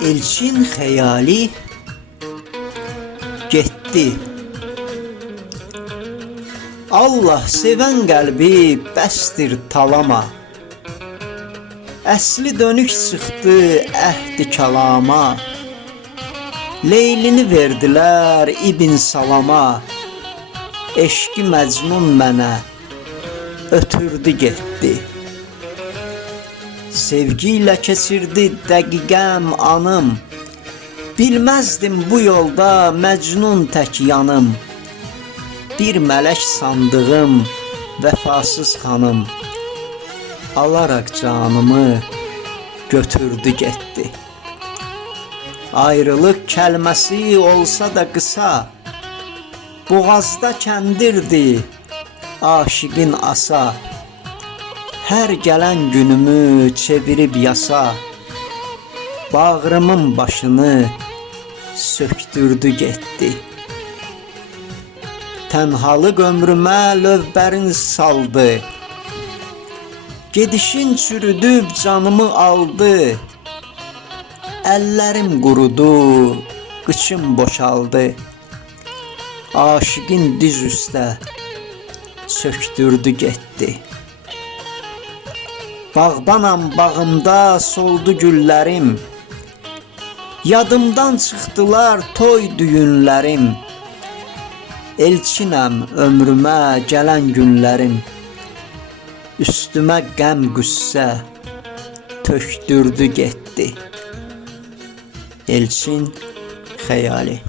Elçin Xəyali getdi. Allah sevən qəlbi bəsdir talama. Əsli dönük çıxdı əhd-i kalama. Leylini verdilər İbn Salama. Eşqi Məcnun mənə ötürdü getdi. Sevgi ilə keçirdi dəqiqəm anım. Bilməzdim bu yolda Məcnun tək yanım. Bir mələk sandığım vəfasız xanım. Alaraq canımı götürdü getdi. Ayrılıq kəlməsi olsa da qısa, boğazda kəndirdi aşiqin asa. Hər gələn günümü çevirib yasa, bağrımın başını söktürdü getdi. Tənhalıq ömrümə lövbərin saldı. Gedişin çürüdüb canımı aldı. Əllərim qurudu, qıçım boşaldı. Aşiqin diz üstə söktürdü getdi. Bağbanam bağımda soldu güllərim. Yadımdan çıxdılar toy düyünlərim. Elçinəm ömrümə gələn günlərim. Üstümə qəm qüssə tökdürdü getdi. Elçin Xəyali.